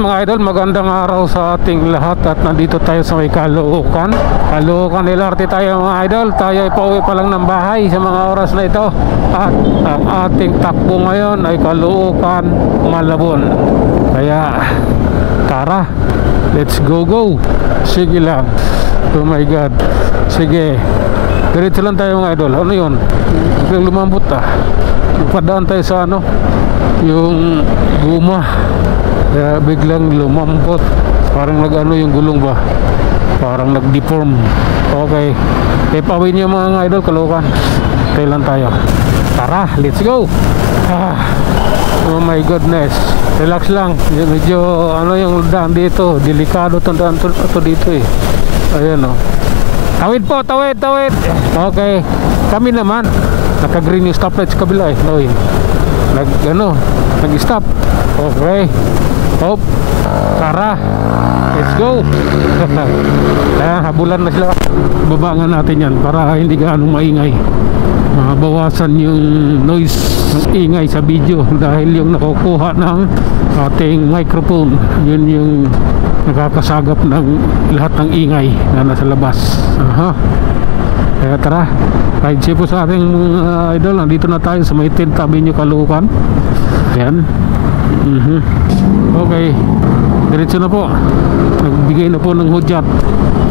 mga idol, magandang araw sa ating lahat. At nandito tayo sa may Caloocan LRT tayo mga idol. Tayo ay pauwi pa lang ng bahay sa mga oras na ito. At ang ating takbo ngayon ay Caloocan, Malabon. Kaya tara, let's go. Sige lang. Oh my god. Sige, diretso lang tayo mga idol. Ano yun? Biglang lumambot padaan tayo sa ano, yung guma. Kaya biglang lumampot. Parang nag-ano yung gulong ba? Parang nag-deform. Okay. Pauwi niyo mga idol, Caloocan. Tayo lang tayo. Tara, let's go. Oh my goodness. Relax lang. Medyo ano yung daan dito. Delikado itong daan to dito eh. Ayan o. Tawid po, tawid. Okay. Kami naman naka-green yung stoplight sa kabila eh. Nag-stop. Okay. Hop. Tara. Let's go. Habulan na sila. Baba nga natin yan para hindi gaano maingay. Bawasan yung noise ng ingay sa video dahil yung nakukuha ng ating microphone, yun yung nakakasagap ng lahat ng ingay na nasa labas. Kaya tara, ride po sa ating idol. Nandito na tayo sa may 10th Avenue, Caloocan. Ayan. Okay, diretso na po. Nagbigay na po ng hudyat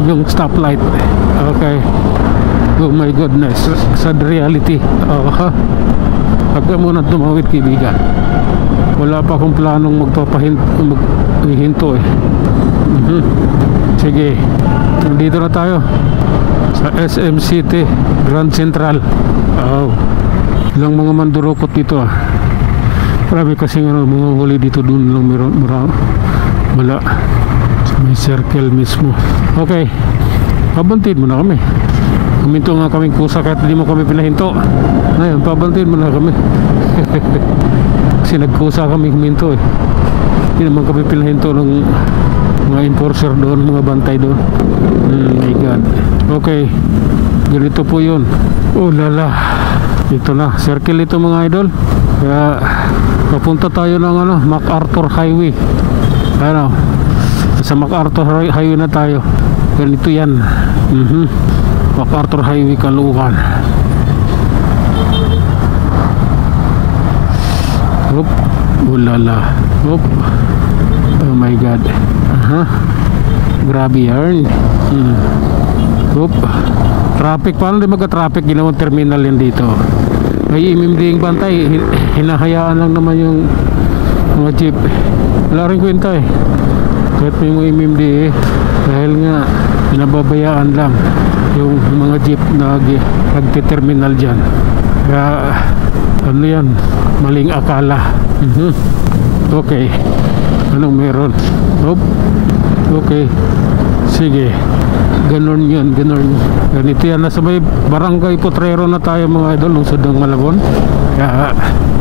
yung stoplight. Okay. Oh my goodness, sad reality. Huwag ka muna tumawid, kaibigan. Wala pa akong planong maghinto eh. Sige, nandito na tayo sa SM City, Grand Central. Ilang mga mandurukot dito Marami kasi mga huli dito. Doon lang wala sa may circle mismo. Okay, pabantiin mo na kami. Huminto nga kaming kusa kahit hindi mo kami pinahinto. Ngayon, pabantiin mo na kami. Kasi nagkusa kami huminto eh. Hindi naman kami pinahinto ng mga enforcer doon, mga bantay doon. My god. Okay, ganito po yun. Oh lala, ito na, circle ito mga idol. Kaya papunta tayo ng MacArthur Highway. Sa MacArthur Highway na tayo. Ganito yan. MacArthur Highway, Caloocan. Oop. Ulala. Oop. Oh my god. Grabe yan. Oop. Traffic. Paano di magka-traffic? Ginawang terminal yan dito. May MMD yung bantay. Hinahayaan lang naman yung mga jeep. Wala rin kwenta eh. Kahit may mga MMD dahil nga pinababayaan lang yung mga jeep na nagte-terminal dyan. Kaya ano yan, maling akala. Okay, anong meron? Okay, sige, ganon yun. Ganito yan, nasa may Barangay Potrero na tayo mga idol, lungsod ng Malabon. Kaya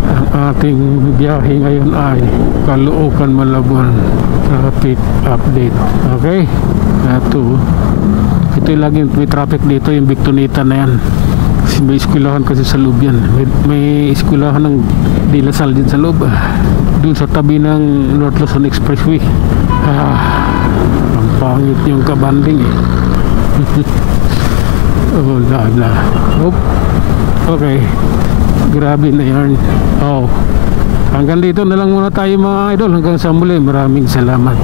ang ating biyahe ngayon ay Caloocan, Malabon traffic update. Okay, ito yung laging may traffic dito, yung Victonita na yan. Kasi may eskwelahan kasi sa loob yan. May eskwelahan ng De La Salle din sa loob. Doon sa tabi ng North Luzon Expressway. Ang pangit yung kabanding eh. Oh lala. Okay, grabe na yan. Hanggang dito na lang muna tayo mga idol. Hanggang sa muli, maraming salamat.